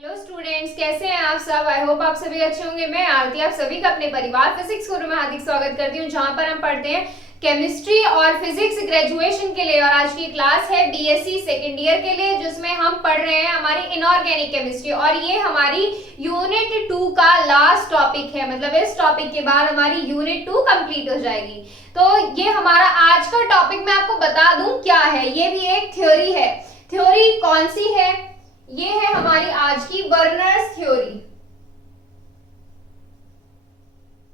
Hello students, कैसे हैं आप सब। आई होप आप सभी अच्छे होंगे। मैं आरती आप सभी का अपने परिवार फिजिक्स गुरु में हार्दिक स्वागत करती हूँ, जहां पर हम पढ़ते हैं केमिस्ट्री और फिजिक्स ग्रेजुएशन के लिए। और आज की क्लास है बीएससी सेकेंड ईयर के लिए, जिसमें हम पढ़ रहे हैं हमारी इनऑर्गेनिक केमिस्ट्री। और ये हमारी यूनिट 2 का लास्ट टॉपिक है, मतलब इस टॉपिक के बाद हमारी यूनिट 2 कंप्लीट हो जाएगी। तो ये हमारा आज का टॉपिक मैं आपको बता दूं क्या है। ये भी एक थ्योरी है। थ्योरी कौन सी है? ये है हमारी आज की वर्नर्स थ्योरी।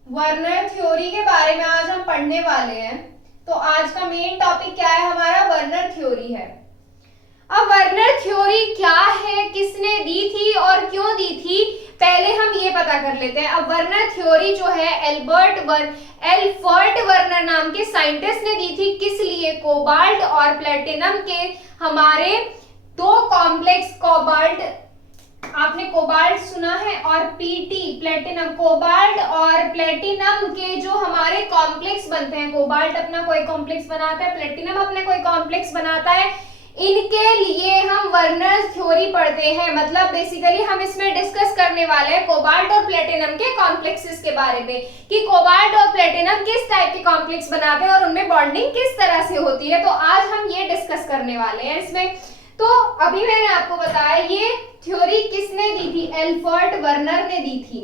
वर्नर थ्योरी के बारे में आज हम पढ़ने वाले हैं। तो आज का मेन टॉपिक क्या है? हमारा वर्नर थ्योरी है। अब वर्नर थ्योरी क्या है, किसने दी थी और क्यों दी थी, पहले हम ये पता कर लेते हैं। अब वर्नर थ्योरी जो है एल्बर्ट वर्नर नाम के साइंटिस्ट ने दी थी। किस लिए? कोबाल्ट और प्लेटिनम के हमारे दो कॉम्प्लेक्स, कोबाल्ट, आपने कोबाल्ट सुना है, और पीटी प्लेटिनम, कोबाल्ट और प्लेटिनम के जो हमारे कॉम्प्लेक्स बनते हैं, कोबाल्ट अपना कोई कॉम्प्लेक्स बनाता है, प्लेटिनम अपना कोई कॉम्प्लेक्स बनाता है, इनके लिए हम वर्नर थ्योरी पढ़ते हैं। मतलब बेसिकली हम इसमें डिस्कस करने वाले हैं कोबाल्ट और प्लेटिनम के कॉम्प्लेक्सेस के बारे में, कि कोबाल्ट और प्लेटिनम किस टाइप के कॉम्प्लेक्स बनाते हैं और उनमें बॉन्डिंग किस तरह से होती है। तो आज हम ये डिस्कस करने वाले हैं इसमें। तो अभी मैंने आपको बताया ये थ्योरी किसने दी थी? एल्बर्ट वर्नर ने दी थी।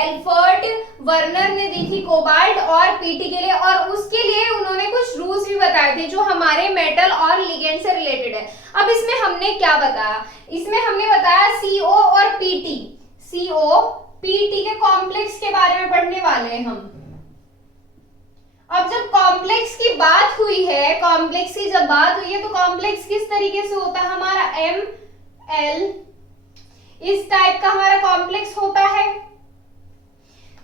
एल्बर्ट वर्नर ने दी थी कोबाल्ट और पीटी के लिए, और उसके लिए उन्होंने कुछ रूल्स भी बताए थे जो हमारे मेटल और लिगेंड से रिलेटेड है। अब इसमें हमने क्या बताया? इसमें हमने बताया सीओ और पीटी, सीओ पीटी के कॉम्प्लेक्स के बारे में पढ़ने वाले हैं हम। अब जब कॉम्प्लेक्स की बात हुई है, कॉम्प्लेक्स की जब बात हुई है, तो कॉम्प्लेक्स किस तरीके से होता है? हमारा एम एल इस टाइप का हमारा कॉम्प्लेक्स होता है।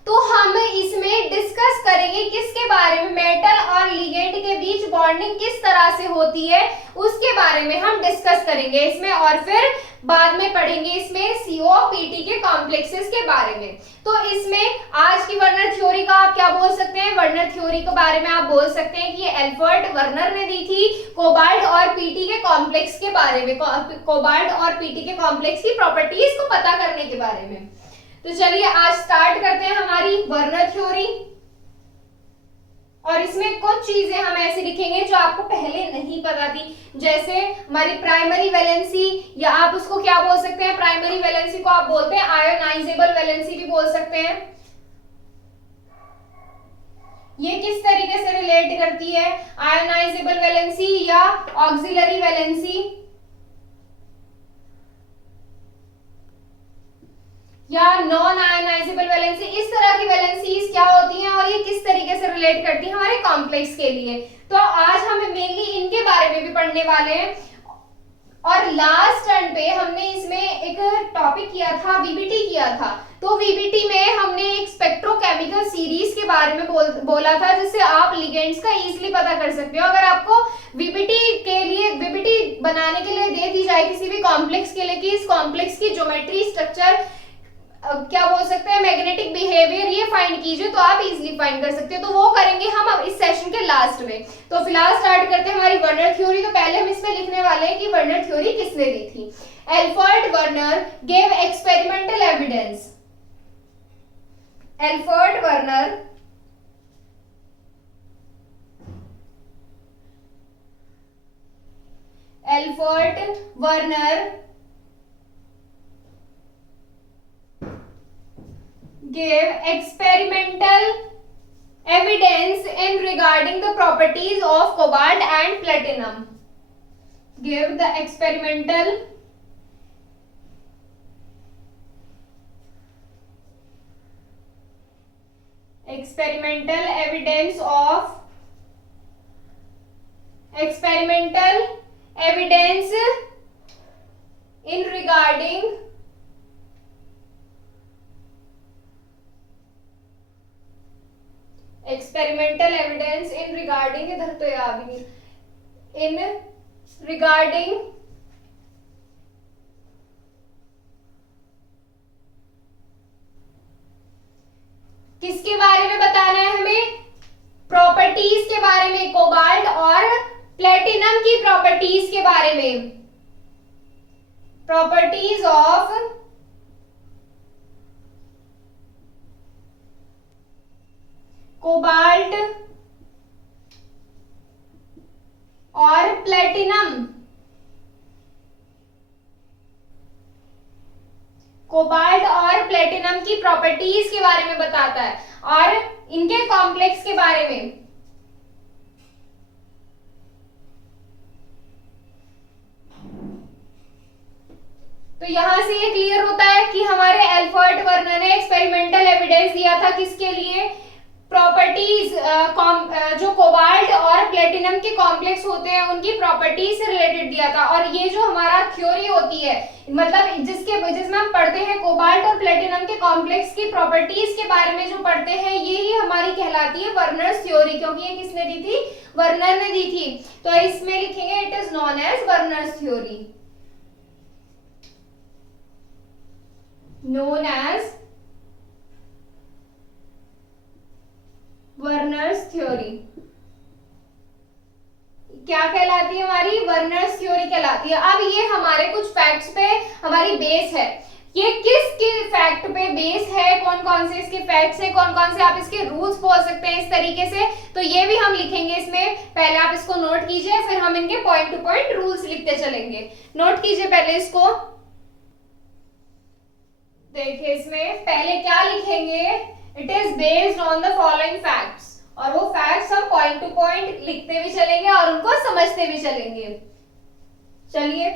तो हम इसमें डिस्कस करेंगे किसके बारे में? मेटल और लिगेंड के बीच बॉन्डिंग किस तरह से होती है उसके बारे में हम डिस्कस करेंगे इसमें, और फिर बाद में पढ़ेंगे इसमें सीओपीटी के कॉम्प्लेक्सेस के बारे में। तो इसमें आज की वर्नर थ्योरी का आप क्या बोल सकते हैं? वर्नर थ्योरी के बारे में आप बोल सकते हैं कि ये एल्बर्ट वर्नर ने दी थी कोबाल्ट और पीटी के कॉम्प्लेक्स के बारे में, कोबाल्ट और पीटी के कॉम्प्लेक्स की प्रॉपर्टीज को पता करने के बारे में। तो चलिए आज स्टार्ट करते हैं हमारी वर्नर थ्योरी। और इसमें कुछ चीजें हम ऐसी लिखेंगे जो आपको पहले नहीं पता थी, जैसे हमारी प्राइमरी वैलेंसी, या आप उसको क्या बोल सकते हैं? प्राइमरी वैलेंसी को आप बोलते हैं आयोनाइजेबल वैलेंसी भी बोल सकते हैं। ये किस तरीके से रिलेट करती है? आयोनाइजेबल वैलेंसी या ऑक्सिलरी वैलेंसी या नॉन आयोनाइजेबल वैलेंसी, इस तरह की वैलेंसीज क्या होती हैं और ये किस तरीके से रिलेट करती है हमारे कॉम्प्लेक्स के लिए। तो आज हम मेनली इनके बारे में भी पढ़ने वाले हैं। और लास्ट टर्न पे हमने इसमें एक टॉपिक किया था, वीबीटी किया था। तो वीबीटी में हमने एक स्पेक्ट्रोकेमिकल सीरीज के बारे में बोला था, जिससे आप लिगेंड्स का इजीली पता कर सकते हो। अगर आपको वीबीटी के लिए, वीबीटी बनाने के लिए दे दी जाए किसी भी कॉम्प्लेक्स के लिए कि इस कॉम्प्लेक्स की ज्योमेट्री, स्ट्रक्चर, क्या बोल सकते हैं, मैग्नेटिक बिहेवियर, ये फाइंड कीजिए, तो आप इजीली फाइंड कर सकते हो। तो वो करेंगे हम अब इस सेशन के लास्ट में। तो फिलहाल स्टार्ट करते हैं हमारी वर्नर थ्योरी। तो पहले हम इसमें लिखने वाले हैं कि वर्नर थ्योरी किसने दी थी। Albert Werner gave experimental evidence. Albert Werner gave experimental evidence in regarding the properties of cobalt and platinum. Gave the experimental evidence in regarding experimental evidence in regarding, इधर तो याद नहीं, in regarding किसके बारे में बताना है हमें? प्रॉपर्टीज के बारे में, कोबाल्ट और प्लेटिनम की प्रॉपर्टीज के बारे में। प्रॉपर्टीज ऑफ कोबाल्ट और प्लेटिनम। कोबाल्ट और प्लेटिनम की प्रॉपर्टीज के बारे में बताता है और इनके कॉम्प्लेक्स के बारे में। तो यहां से ये क्लियर होता है कि हमारे एल्फर्ट वर्नर ने एक्सपेरिमेंटल एविडेंस दिया था किसके लिए, प्रॉपर्टीज जो कोबाल्ट और प्लेटिनम के कॉम्प्लेक्स होते हैं उनकी प्रॉपर्टीज से रिलेटेड दिया था। और ये जो हमारा थ्योरी होती है, मतलब जिसमें हम पढ़ते हैं कोबाल्ट और प्लेटिनम के कॉम्प्लेक्स की प्रॉपर्टीज के बारे में जो पढ़ते हैं, यही हमारी कहलाती है वर्नर्स थ्योरी, क्योंकि ये किसने दी थी, वर्नर ने दी थी। तो इसमें लिखेंगे it is known as Werner's theory, known as Werner's theory. क्या कहलाती है हमारी, वर्नर्स थ्योरी कहलाती है। अब ये हमारे कुछ फैक्ट्स पे हमारी बेस है। ये किस फैक्ट पे बेस है, कौन कौन से इसके फैक्ट्स है, कौन कौन से आप इसके रूल्स बोल सकते हैं इस तरीके से, तो ये भी हम लिखेंगे इसमें। पहले आप इसको नोट कीजिए, फिर हम इनके पॉइंट टू पॉइंट रूल्स लिखते चलेंगे। नोट कीजिए पहले इसको, देखिए इसमें पहले क्या लिखेंगे, it is based on the following facts, और वो फैक्ट्स हम पॉइंट टू पॉइंट लिखते भी चलेंगे और उनको समझते भी चलेंगे। चलिए,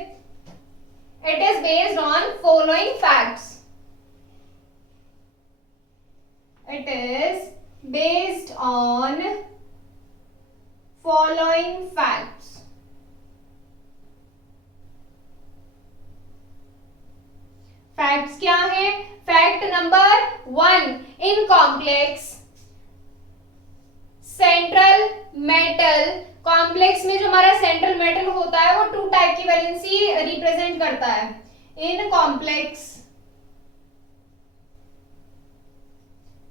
it is based on following facts, it is based on following facts. Facts क्या है, फैक्ट नंबर 1, इन कॉम्प्लेक्स सेंट्रल मेटल, कॉम्प्लेक्स में जो हमारा सेंट्रल मेटल होता है वो 2 टाइप की वैलेंसी रिप्रेजेंट करता है। In complex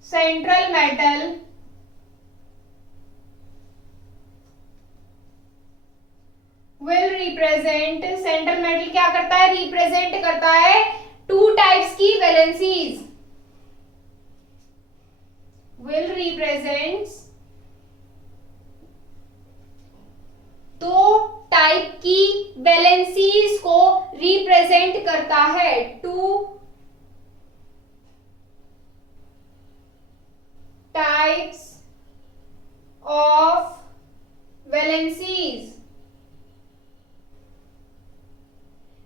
central metal will represent, central metal क्या करता है, रिप्रेजेंट करता है 2 टाइप्स की वैलेंसीज, विल रिप्रेजेंट्स 2 टाइप की वैलेंसीज को रिप्रेजेंट करता है, 2 टाइप्स ऑफ वैलेंसीज।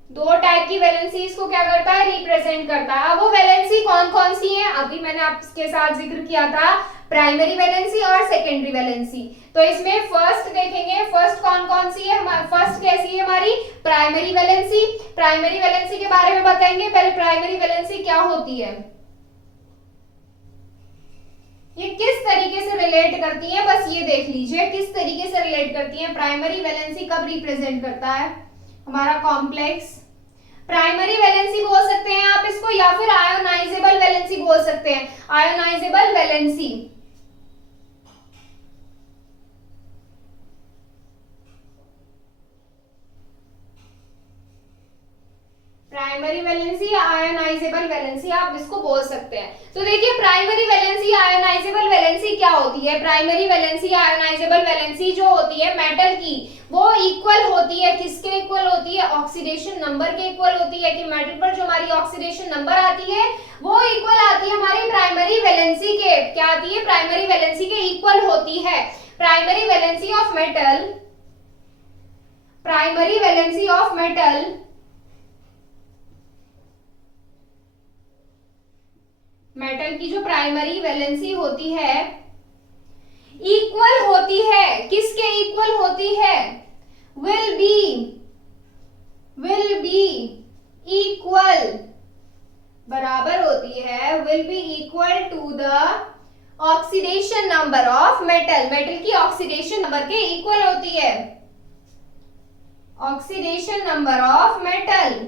2 टाइप की वैलेंसीज को क्या करता है, रिप्रेजेंट करता है। अब वो वैलेंसी कौन कौन सी है, अभी मैंने आपके साथ जिक्र किया था, प्राइमरी वैलेंसी और सेकेंडरी वैलेंसी। तो इसमें फर्स्ट देखेंगे, फर्स्ट कौन कौन सी है, फर्स्ट कैसी है हमारी, प्राइमरी वैलेंसी। प्राइमरी वैलेंसी के बारे में बताएंगे। पहले प्राइमरी वैलेंसी क्या होती है, ये किस तरीके से रिलेट करती है, बस ये देख लीजिए किस तरीके से रिलेट करती है। प्राइमरी वैलेंसी कब रिप्रेजेंट करता है हमारा कॉम्प्लेक्स, प्राइमरी वैलेंसी बोल सकते हैं आप इसको, या फिर आयोनाइजेबल वैलेंसी बोल सकते हैं, आयोनाइजेबल वैलेंसी। प्राइमरी वैलेंसी या आयोनाइजेबल वैलेंसी आप इसको बोल सकते हैं। तो देखिए प्राइमरी वैलेंसी आयोनाइजेबल वैलेंसी क्या होती है, प्राइमरी वैलेंसी आयोनाइजेबल वैलेंसी जो होती है मेटल की, वो इक्वल होती है, किसके इक्वल होती है, ऑक्सीडेशन नंबर के इक्वल होती है। कि मेटल पर जो हमारी ऑक्सीडेशन नंबर आती है वो इक्वल आती है हमारी प्राइमरी वैलेंसी के, क्या आती है, प्राइमरी वैलेंसी के इक्वल होती है। Primary valency of metal, primary valency of metal metal की जो प्राइमरी वैलेंसी होती है इक्वल होती है, किसके इक्वल होती है, विल बी इक्वल, बराबर होती है, will be equal to the oxidation number of metal, metal की ऑक्सीडेशन नंबर के इक्वल होती है, oxidation number of metal,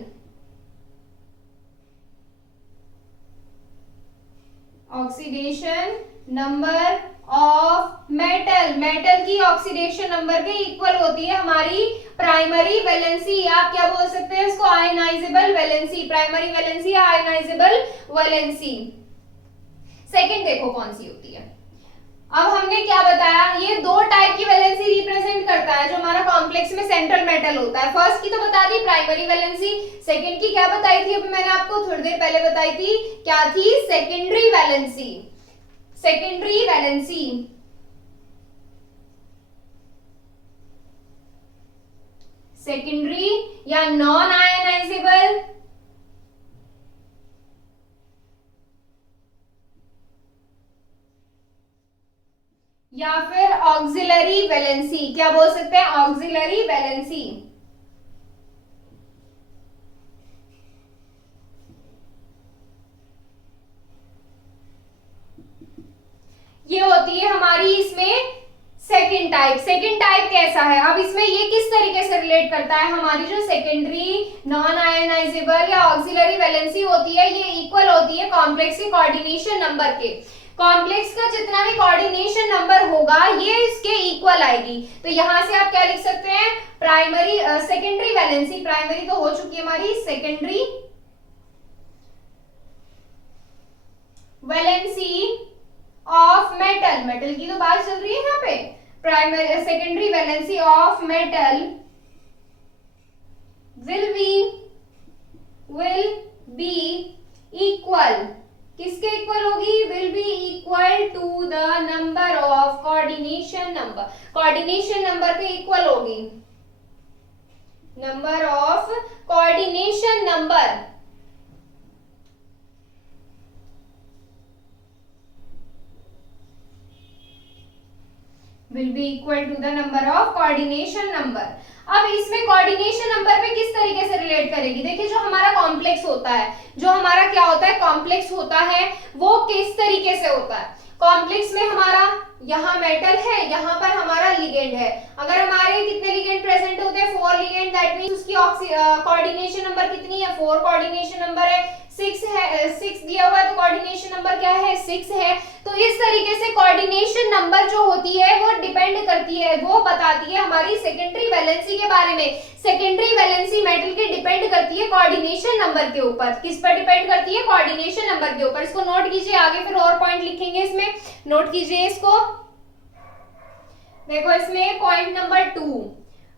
oxidation number of metal, metal की ऑक्सीडेशन नंबर के इक्वल होती है हमारी प्राइमरी वैलेंसी, या आप क्या बोल सकते हैं इसको, आयनाइजेबल वैलेंसी, प्राइमरी वैलेंसी या आयनाइजेबल वैलेंसी। सेकंड देखो कौन सी होती है। अब हमने क्या बताया, ये दो टाइप की वैलेंसी रिप्रेजेंट करता है जो हमारा कॉम्प्लेक्स में सेंट्रल मेटल होता है। फर्स्ट की तो बता दी प्राइमरी वैलेंसी, सेकंड की क्या बताई थी अभी मैंने आपको थोड़ी देर पहले बताई थी, क्या थी, secondary valency. Secondary valency secondary या नॉन आयनाइजेबल या फिर ऑक्सिलरी वैलेंसी, क्या बोल सकते हैं, ऑक्सिलरी वैलेंसी। ये होती है हमारी इसमें सेकंड टाइप। सेकंड टाइप कैसा है, अब इसमें ये किस तरीके से रिलेट करता है, हमारी जो सेकेंडरी नॉन आयनाइजेबल या ऑक्सिलरी वैलेंसी होती है ये इक्वल होती है कॉम्प्लेक्स के कोऑर्डिनेशन नंबर के। कॉम्प्लेक्स का जितना भी कोऑर्डिनेशन नंबर होगा ये इसके इक्वल आएगी। तो यहां से आप क्या लिख सकते हैं, प्राइमरी सेकेंडरी वैलेंसी, प्राइमरी तो हो चुकी है हमारी, secondary valency of metal, metal की तो बात चल रही है यहाँ पे, primary secondary valency of metal will be equal, किसके इक्वल होगी, will be equal to the number of coordination number, coordination number के इक्वल होगी, number of coordination number will be equal to the number of coordination number। अब इसमें coordination number पे किस तरीके से रिलेट करेगी, देखिए जो हमारा कॉम्प्लेक्स होता है, जो हमारा क्या होता है, कॉम्प्लेक्स होता है, वो किस तरीके से होता है, कॉम्प्लेक्स में हमारा यहाँ मेटल है, यहाँ पर हमारा लिगेंड है, अगर हमारे कितने लिगेंड प्रेजेंट होते हैं, 4 लिगेंड, दैट मींस उसकी कोऑर्डिनेशन नंबर कितनी है, 4 कोऑर्डिनेशन नंबर है, 6 है, 6 दिया हुआ है तो कोऑर्डिनेशन नंबर क्या है, 6 है। तो इस तरीके से कोऑर्डिनेशन नंबर जो होती है वो डिपेंड करती है, वो बताती है हमारी सेकेंडरी वैलेंसी के बारे में। सेकेंडरी वैलेंसी मेटल की डिपेंड करती है कोऑर्डिनेशन नंबर के ऊपर, किस पर डिपेंड करती है, कोऑर्डिनेशन नंबर के ऊपर। इसको नोट कीजिए, आगे फिर और पॉइंट लिखेंगे इसमें, नोट कीजिए इसको। देखो इसमें पॉइंट नंबर 2,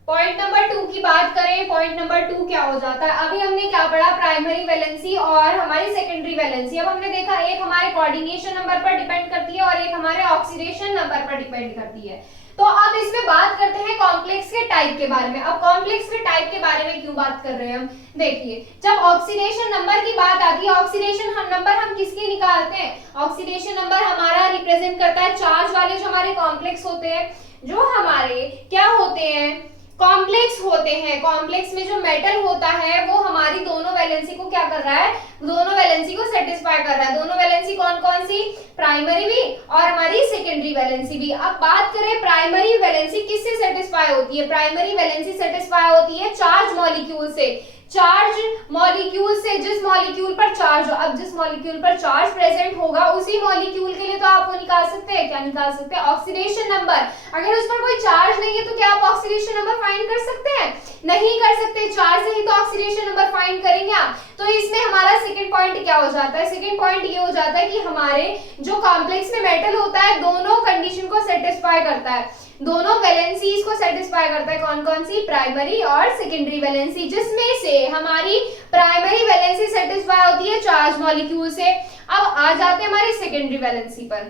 पॉइंट नंबर 2 की बात करें, पॉइंट नंबर 2 क्या हो जाता है, अभी हमने क्या पढ़ा, प्राइमरी वैलेंसी और हमारी सेकेंडरी वैलेंसी। अब हमने देखा एक हमारे कोऑर्डिनेशन नंबर पर डिपेंड करती है और एक हमारे ऑक्सीडेशन नंबर पर डिपेंड करती है। तो अब इसमें बात करते हैं कॉम्प्लेक्स के टाइप के बारे में। अब कॉम्प्लेक्स के टाइप के बारे में क्यों बात कर रहे हैं हम, देखिए जब ऑक्सीडेशन नंबर की बात आती है, ऑक्सीडेशन नंबर हम किसके निकालते हैं, ऑक्सीडेशन नंबर हमारा रिप्रेजेंट करता है चार्ज वाले जो हमारे कॉम्प्लेक्स होते हैं, जो हमारे क्या होते हैं, कॉम्प्लेक्स होते हैं। कॉम्प्लेक्स में जो मेटल होता है वो हमारी दोनों वैलेंसी को क्या कर रहा है, दोनों वैलेंसी को सेटिस्फाई कर रहा है। दोनों वैलेंसी कौन कौन सी, प्राइमरी भी और हमारी सेकेंडरी वैलेंसी भी। अब बात करें प्राइमरी वैलेंसी किससे सेटिस्फाई होती है, प्राइमरी वैलेंसी सेटिस्फाई होती है चार्ज मॉलिक्यूल से, चार्ज मॉलिक्यूल से, जिस मॉलिक्यूल पर चार्ज हो। अब जिस मॉलिक्यूल पर चार्ज प्रेजेंट होगा उसी मॉलिक्यूल के लिए तो आप वो निकाल सकते हैं, क्या निकाल सकते हैं, ऑक्सीडेशन नंबर। अगर उस पर कोई चार्ज नहीं है तो क्या आप ऑक्सीडेशन नंबर फाइंड कर सकते हैं, नहीं कर सकते, चार्ज से ही तो ऑक्सीडेशन नंबर फाइंड करेंगे आप। तो इसमें हमारा सेकंड पॉइंट क्या हो जाता है, सेकंड पॉइंट ये हो जाता है कि हमारे जो कॉम्प्लेक्स में मेटल होता है दोनों कंडीशन को सेटिस्फाई करता है, दोनों वैलेंसीज को सेटिस्फाई करता है। कौन कौन सी, प्राइमरी और सेकेंडरी वैलेंसी, जिसमें से हमारी प्राइमरी वैलेंसी सेटिस्फाई होती है चार्ज मॉलिक्यूल से। अब आ जाते हैं हमारी सेकेंडरी वैलेंसी पर।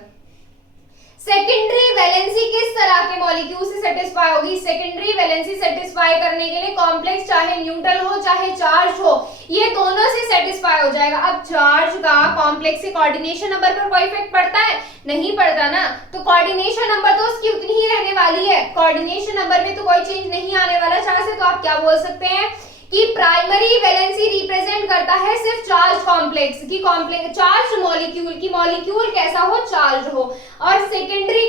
सेकेंडरी वैलेंसी किस तरह के मॉलिक्यूल से सेटिस्फाई होगी, सेकेंडरी वैलेंसी सेटिस्फाई करने के लिए कॉम्प्लेक्स चाहे न्यूट्रल हो चाहे चार्ज हो, ये दोनों से सेटिस्फाई हो जाएगा। अब चार्ज का कॉम्प्लेक्स से कोऑर्डिनेशन नंबर पर कोई इफेक्ट पड़ता है, नहीं पड़ता ना, तो कोऑर्डिनेशन नंबर तो उसकी उतनी ही रहने वाली है, कोऑर्डिनेशन नंबर में तो कोई चेंज नहीं आने वाला चार्ज से। तो आप क्या बोल सकते हैं कि प्राइमरी वैलेंसी रिप्रेजेंट करता है सिर्फ चार्ज कॉम्प्लेक्स की, कॉम्प्लेक्स चार्ज मॉलिक्यूल की, मॉलिक्यूल कैसा हो, चार्ज हो। और सेकेंडरी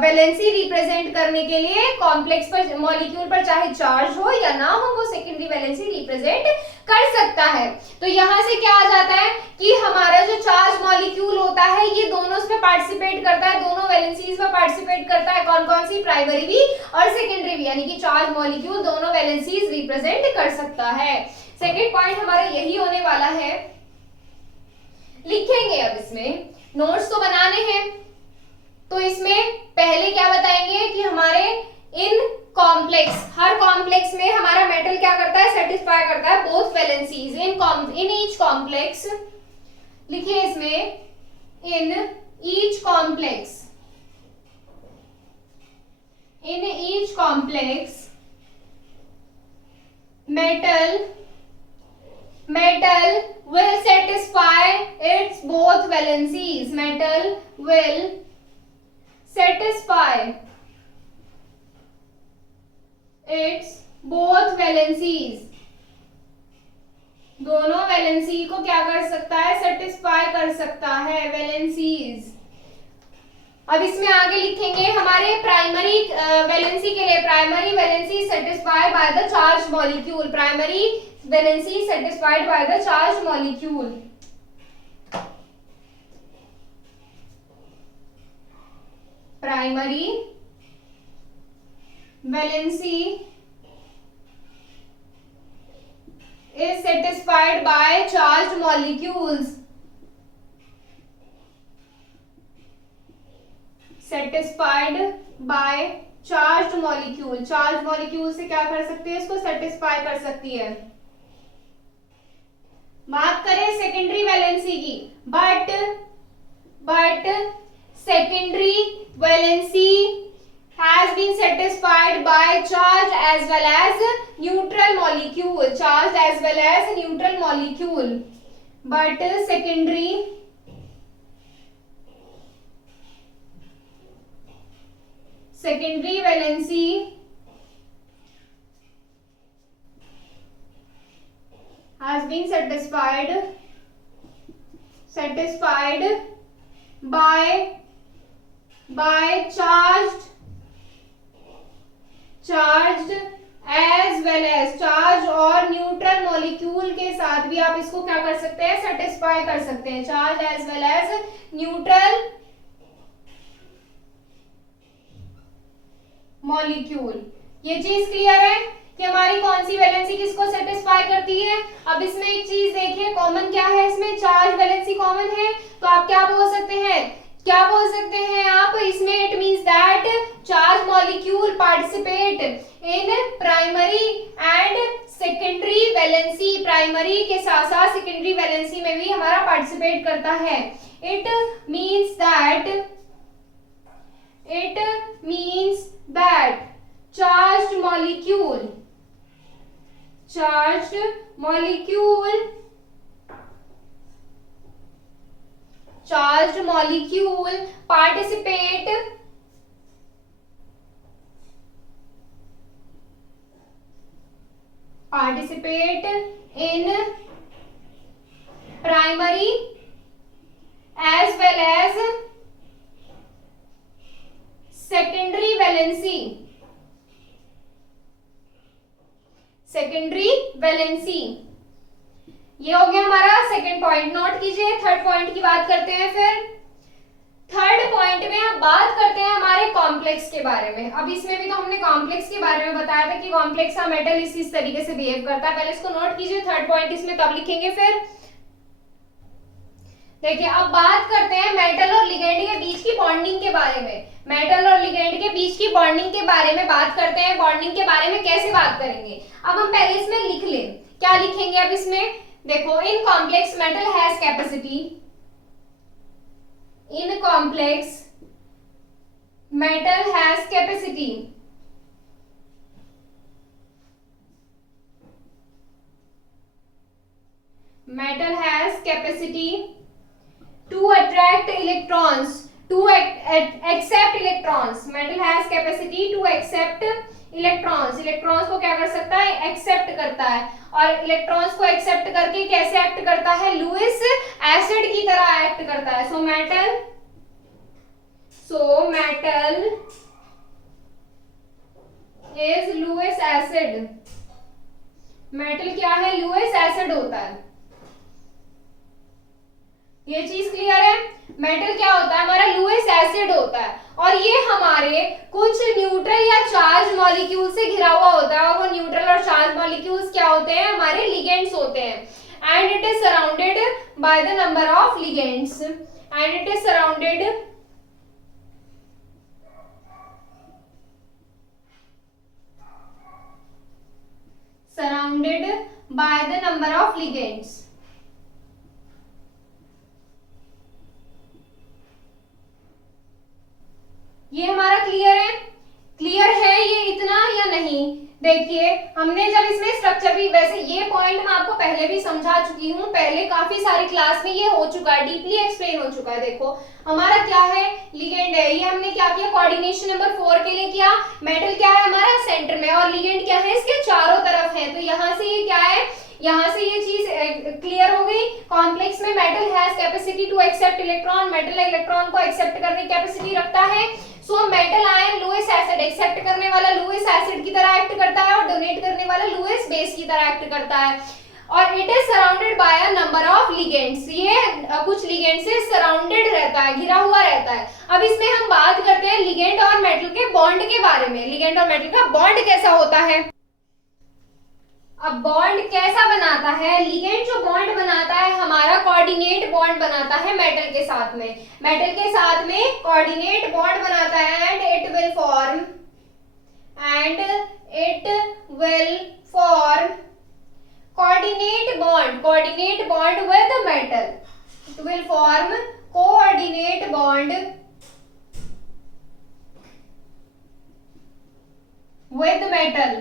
वैलेंसी रिप्रेजेंट करने के लिए कॉम्प्लेक्स पर, मॉलिक्यूल पर चाहे चार्ज हो या ना हो, वो सेकेंडरी वैलेंसी रिप्रेजेंट कर सकता है। तो यहाँ से क्या आ जाता है कि हमारा जो चार्ज मॉलिक्यूल होता है ये दोनों उसमें पार्टिसिपेट करता है, दोनों वैलेंसीज में पार्टिसिपेट करता है। कौन कौन सी? प्राइमरी भी और सेकेंडरी भी, यानी कि चार्ज मॉलिक्यूल दोनों वैलेंसीज रिप्रेजेंट कर सकता है। सेकेंड पॉइंट हमारा यही होने वाला है। लिखेंगे अब इसमें, नोट्स तो बनाने हैं, तो इसमें पहले क्या बताएंगे कि हमारे इन कॉम्प्लेक्स, हर कॉम्प्लेक्स में हमारा मेटल क्या करता है? सेटिस्फाई करता है both valencies in each complex. लिखिए इसमें, in each complex, in each complex metal will satisfy its both valencies. Metal will satisfy its both valencies. दोनों वैलेंसी को क्या कर सकता है? सेटिस्फाई कर सकता है, वैलेंसीज। अब इसमें आगे लिखेंगे हमारे प्राइमरी वैलेंसी के लिए, primary valency satisfied by the charge molecule, primary valency satisfied by the charge molecule. Primary valency is satisfied by charged molecules, satisfied by charged molecule। Charge molecule से क्या कर सकती है? इसको सेटिस्फाई कर सकती है। बात करें सेकेंडरी वैलेंसी की, but secondary valency has been satisfied by charged as well as neutral molecule, charged as well as neutral molecule, but secondary valency has been satisfied by charged as well as, charge और neutral molecule के साथ भी आप इसको क्या कर सकते हैं? सेटिस्फाई कर सकते हैं। Charge as well as neutral molecule. ये चीज क्लियर है कि हमारी कौन सी वैलेंसी किसको सेटिस्फाई करती है। अब इसमें एक चीज देखिए, कॉमन क्या है? इसमें चार्ज वैलेंसी कॉमन है, तो आप क्या बोल सकते हैं? आप इसमें, it means that charge molecule participate in primary and secondary valency, primary के साथ साथ सेकेंडरी वैलेंसी में भी हमारा पार्टिसिपेट करता है। It means that charged molecule participate in primary as well as secondary valency, ये हो गया हमारा सेकंड पॉइंट। नोट कीजिए। थर्ड पॉइंट की बात करते हैं। फिर थर्ड पॉइंट में हम बात करते हैं हमारे कॉम्प्लेक्स के बारे में। अब इसमें भी तो हमने कॉम्प्लेक्स के बारे में बताया था कि कॉम्प्लेक्स का मेटल इस तरीके से बिहेव करता है। पहले इसको नोट कीजिए। थर्ड पॉइंट इसमें कब लिखेंगे? फिर देखिए, अब बात करते हैं मेटल और लिगेंड के बीच की बॉन्डिंग के बारे में। मेटल और लिगेंड के बीच की बॉन्डिंग के बारे में बात करते हैं। बॉन्डिंग के बारे में कैसे बात करेंगे? अब हम पहले इसमें लिख लें। क्या लिखेंगे अब इसमें? देखो, in complex metal has capacity, in complex metal has capacity to attract electrons, to accept electrons। metal has capacity to accept electrons, electrons को क्या कर सकता है? एक्सेप्ट करता है। और इलेक्ट्रॉन्स को एक्सेप्ट करके कैसे एक्ट करता है? लुईस एसिड की तरह एक्ट करता है। So metal is Lewis acid. Metal क्या है, लुईस एसिड होता है। ये चीज क्लियर है। मेटल क्या होता है हमारा, लुईस एसिड होता है, और ये हमारे कुछ न्यूट्रल या चार्ज मॉलिक्यूल से घिरा हुआ होता है, और वो न्यूट्रल और चार्ज मॉलिक्यूल्स क्या होते हैं, हमारे लिगेंड्स होते हैं। And it is surrounded by the number of ligands, and it is surrounded by the number of ligands। ये हमारा क्लियर है, क्लियर है ये इतना या नहीं। देखिए हमने जब इसमें स्ट्रक्चर भी, वैसे ये पॉइंट मैं आपको पहले भी समझा चुकी हूँ, पहले काफी सारी क्लास में ये हो चुका है, डीपली एक्सप्लेन हो चुका है। देखो हमारा क्या है, लिगेंड है, ये हमने क्या किया, कोऑर्डिनेशन नंबर 4 के लिए किया। मेटल क्या है हमारा सेंटर में, और लिगेंड क्या है इसके चारों तरफ है, तो यहाँ से ये क्या है, यहाँ से ये चीज क्लियर हो गई। कॉम्प्लेक्स में metal has capacity to accept electron, metal electron को एक्सेप्ट करने की कैपेसिटी रखता है। So metal ion Lewis acid, accept करने वाला लुईस एसिड की तरह एक्ट करता है, और डोनेट करने वाला लुईस बेस की तरह एक्ट करता है। और it is surrounded by a number of ligands, ये कुछ लिगेंड से सराउंडेड रहता है, घिरा हुआ रहता है। अब इसमें हम बात करते हैं लिगेंड और मेटल के बॉन्ड के बारे में। लिगेंड और मेटल का बॉन्ड कैसा होता है, अब बॉन्ड कैसा बनाता है, लिगेंड जो बॉन्ड बनाता है हमारा कोऑर्डिनेट बॉन्ड बनाता है मेटल के साथ में, मेटल के साथ में कोऑर्डिनेट बॉन्ड बनाता है। And it will form coordinate bond with metal, it will form coordinate bond with metal,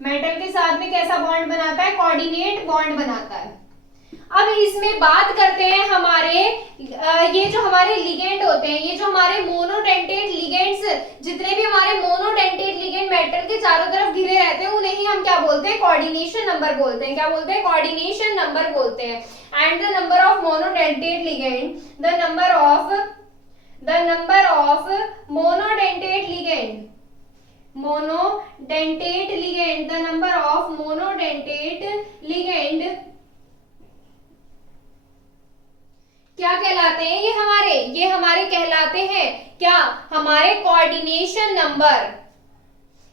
metal के साथ में कैसा बॉन्ड बनाता है, कोऑर्डिनेट बॉन्ड बनाता है। अब इसमें बात करते हैं हमारे ये जो हमारे लिगेंड होते हैं, ये जो हमारे मोनोडेंटेट लिगेंड्स, जितने भी हमारे मोनोडेंटेट लिगेंड मेटल के चारों तरफ घिरे रहते हैं, उन्हें ही हम क्या बोलते हैं, कोऑर्डिनेशन नंबर बोलते हैं। क्या बोलते हैं, कोऑर्डिनेशन नंबर बोलते हैं। And the number of monodentate ligand, the number of monodentate ligand, the number of monodentate ligand क्या कहलाते हैं, ये हमारे कहलाते हैं क्या, हमारे कोऑर्डिनेशन नंबर,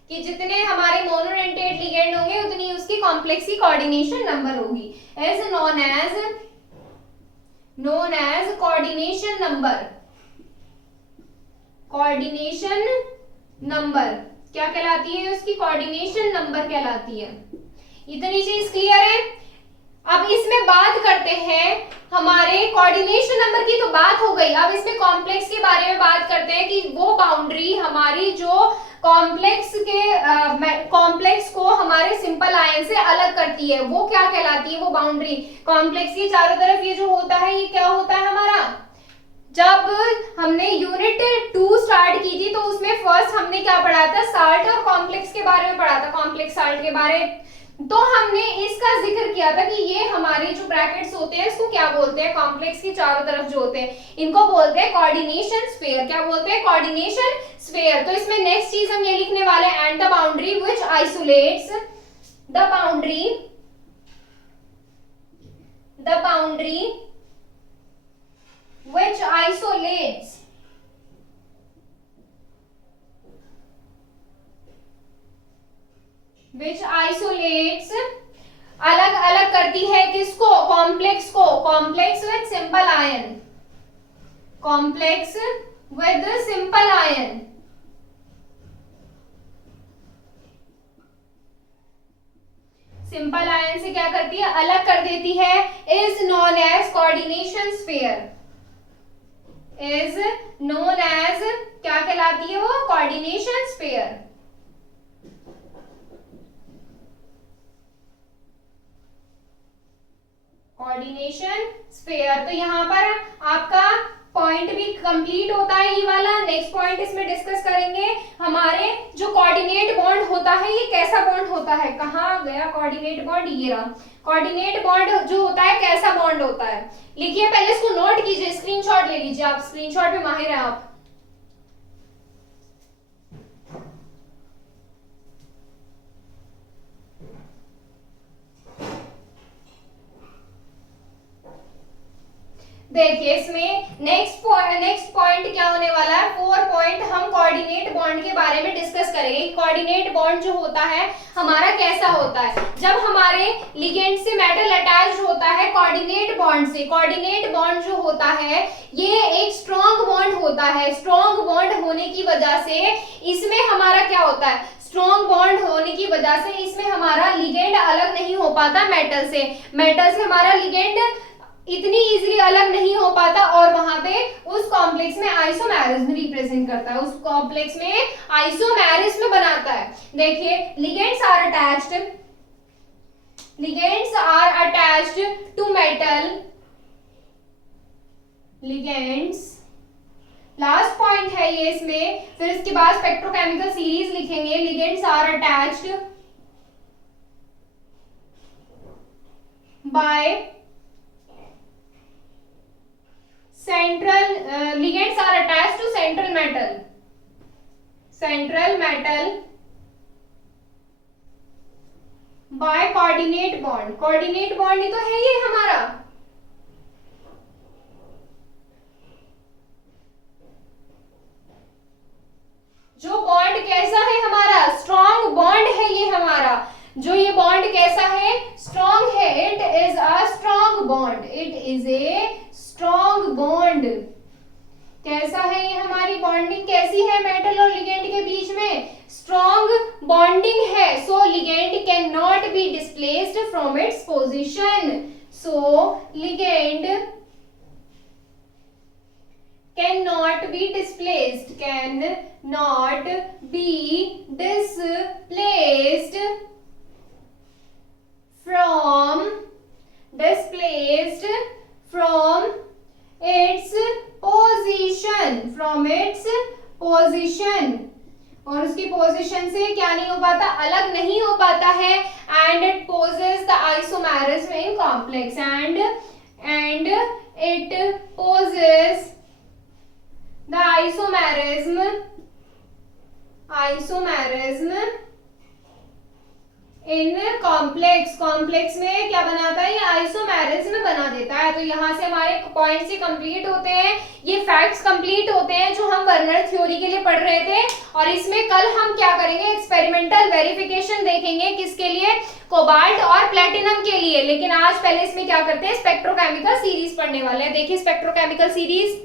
कि जितने हमारे मोनोडेंटेट लिगेंड होंगे उतनी उसकी कॉम्प्लेक्स की कोऑर्डिनेशन नंबर होगी, as known as coordination number. Coordination number क्या कहलाती है, उसकी कोऑर्डिनेशन नंबर कहलाती है। इतनी चीज क्लियर है। अब इसमें बात करते हैं हमारे कोऑर्डिनेशन नंबर की, तो बात हो गई। अब इसमें कॉम्प्लेक्स के बारे में बात करते हैं कि वो बाउंड्री हमारी जो कॉम्प्लेक्स को हमारे सिंपल आयन से अलग करती है, वो क्या कहलाती है, वो बाउंड्री। कॉम्प्लेक्स के चारों तरफ ये जो होता है, ये क्या होता है हमारा, जब हमने यूनिट 2 स्टार्ट की थी तो उसमें फर्स्ट हमने क्या पढ़ा था, साल्ट और कॉम्प्लेक्स के बारे में पढ़ा था, कॉम्प्लेक्स साल्ट के बारे। तो हमने इसका जिक्र किया था कि ये हमारे जो ब्रैकेट्स होते हैं इसको क्या बोलते हैं, कॉम्प्लेक्स की चारों तरफ जो होते हैं इनको बोलते हैं कोऑर्डिनेशन स्फीयर। क्या बोलते हैं, कोऑर्डिनेशन स्फीयर। तो इसमें नेक्स्ट चीज हम ये लिखने वाले हैं, and the boundary which isolates the boundary which isolates अलग अलग करती है किसको, कॉम्प्लेक्स को, complex with simple ion, complex with simple ion. Simple ion से क्या करती है, अलग कर देती है, is known as coordination sphere, is known as क्या कहलाती है वो, कोऑर्डिनेशन स्फीयर। Coordination sphere. तो यहाँ पर आपका पॉइंट भी कंप्लीट होता है ये वाला। नेक्स्ट पॉइंट इसमें डिस्कस करेंगे हमारे जो कोऑर्डिनेट बॉन्ड होता है, ये कैसा बॉन्ड होता है, कहाँ गया कोऑर्डिनेट बॉन्ड, ये रहा। कोऑर्डिनेट बॉन्ड जो होता है कैसा बॉन्ड होता है, लिखिए पहले इसको नोट कीजिए, स्क्रीनशॉट ले लीजिए आप, स्क्रीनशॉट में माहिर हैं आप। देखिए इसमें नेक्स्ट पॉइंट क्या होने वाला है, 4 पॉइंट हम कोऑर्डिनेट बॉन्ड के बारे में डिस्कस करेंगे। कोऑर्डिनेट बॉन्ड जो होता है हमारा कैसा होता है, जब हमारे लिगेंड से मेटल अटैच्ड होता है कोऑर्डिनेट बॉन्ड से। कोऑर्डिनेट बॉन्ड जो होता है ये एक स्ट्रॉन्ग बॉन्ड होता है। स्ट्रॉन्ग बॉन्ड होने की वजह से इसमें हमारा क्या होता है, स्ट्रॉन्ग बॉन्ड होने की वजह से इसमें हमारा लिगेंड अलग नहीं हो पाता मेटल से। मेटल से हमारा लिगेंड इतनी इजीली अलग नहीं हो पाता और वहां पे उस कॉम्प्लेक्स में आइसोमेरिज्म रिप्रेजेंट करता है, उस कॉम्प्लेक्स में आइसोमेरिज्म बनाता है। देखिए ligands are attached to metal. Ligands last point है ये इसमें। फिर इसके बाद स्पेक्ट्रोकेमिकल सीरीज लिखेंगे। Ligands are attached by ligands are attached to central metal by coordinate bond। coordinate bond ही तो है ये हमारा। जो बॉन्ड कैसा है हमारा, स्ट्रॉन्ग बॉन्ड है ये हमारा। जो ये बॉन्ड कैसा है, स्ट्रॉन्ग है। It is a strong bond. It is a strong bond. कैसा है ये हमारी बॉन्डिंग, कैसी है मेटल और लिगेंड के बीच में, स्ट्रॉन्ग बॉन्डिंग है। So ligand can not be displaced from its position. So ligand cannot be displaced from its position और उसकी पोजीशन से क्या नहीं हो पाता, अलग नहीं हो पाता है। And it poses the isomerism in complex and it poses the isomerism in complex में क्या बनाता है, ये आइसोमेरिज्म बना देता है। तो यहाँ से हमारे पॉइंट्स ही कंप्लीट होते हैं, ये फैक्ट्स कंप्लीट होते हैं जो हम वर्नर थ्योरी के लिए पढ़ रहे थे। और इसमें कल हम क्या करेंगे, एक्सपेरिमेंटल वेरिफिकेशन देखेंगे। किसके लिए, कोबाल्ट और प्लेटिनम के लिए। लेकिन आज पहले इसमें क्या करते हैं, स्पेक्ट्रोकेमिकल सीरीज पढ़ने वाले हैं। देखिए स्पेक्ट्रोकेमिकल सीरीज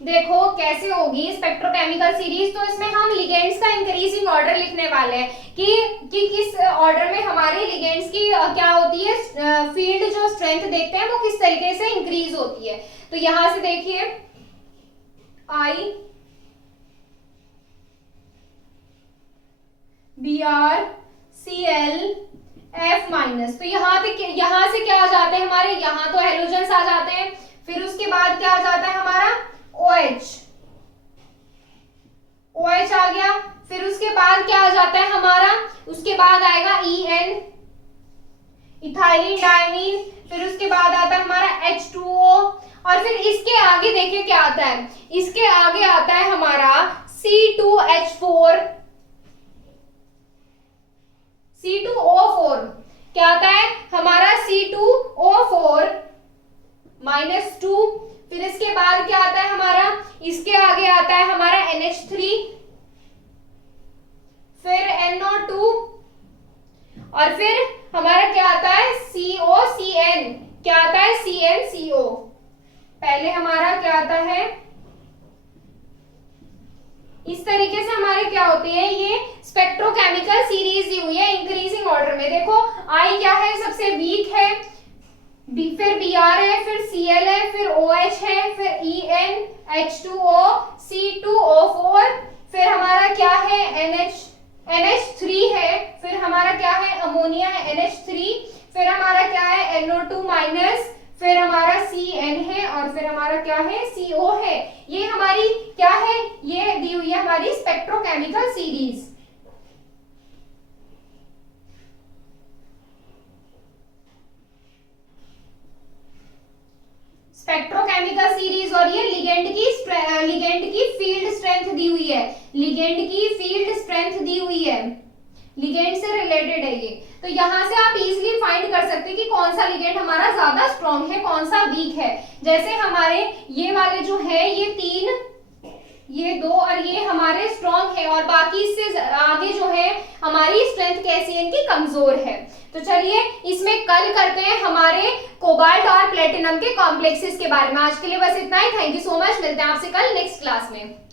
देखो कैसे होगी स्पेक्ट्रोकेमिकल सीरीज। तो इसमें हम लिगेंड्स का इंक्रीजिंग ऑर्डर लिखने वाले हैं कि किस ऑर्डर में हमारे लिगेंड्स की क्या होती है, फील्ड जो स्ट्रेंथ देखते हैं वो किस तरीके से इंक्रीज होती है। तो यहां से देखिए आई Br Cl F माइनस। तो यहाँ से क्या आ जाते हैं हमारे, यहाँ तो हेलोजन्स आ जाते हैं। फिर उसके बाद क्या आ जाता है हमारा OH आ गया। फिर उसके बाद क्या आ जाता है हमारा, उसके बाद आएगा EN इथाइलिन डायमीन। फिर उसके बाद आता है हमारा H2O और फिर इसके आगे देखिए क्या आता है, इसके आगे आता है हमारा C2H4 C2O4। क्या आता है हमारा C2O4 -2। फिर इसके बाद क्या आता है हमारा, इसके आगे आता है हमारा NH3 फिर NO2 और फिर हमारा क्या आता है COCN। क्या आता है CnCO। पहले हमारा क्या आता है, इस तरीके से हमारे क्या होते हैं, ये स्पेक्ट्रोकेमिकल सीरीज दी हुई है इंक्रीजिंग ऑर्डर में। देखो आई क्या है, सबसे वीक है, फिर Br है, फिर Cl है, फिर OH है, फिर En H2O C2O4, फिर हमारा क्या है NH3 है, फिर हमारा क्या है अमोनिया है NH3, फिर हमारा क्या है NO2 माइनस, फिर हमारा Cn है और फिर हमारा क्या है CO है। ये हमारी क्या है, ये दी हुई है हमारी स्पेक्ट्रोकेमिकल सीरीज। स्पेक्ट्रोकेमिकल सीरीज और ये लिगेंड की फील्ड स्ट्रेंथ दी हुई है। लिगेंड की फील्ड स्ट्रेंथ दी हुई है, लिगेंड से रिलेटेड है ये। तो यहाँ से आप इजीली फाइंड कर सकते हैं कि कौन सा लिगेंड हमारा ज्यादा स्ट्रॉन्ग है, कौन सा वीक है। जैसे हमारे ये वाले जो है ये 3, ये 2 और ये हमारे स्ट्रॉन्ग है, और बाकी इससे आगे जो है हमारी स्ट्रेंथ कैसी है, इनकी कमजोर है। तो चलिए इसमें कल करते हैं हमारे कोबाल्ट और प्लेटिनम के कॉम्प्लेक्सेस के बारे में। आज के लिए बस इतना ही। थैंक यू सो मच, मिलते हैं आपसे कल नेक्स्ट क्लास में।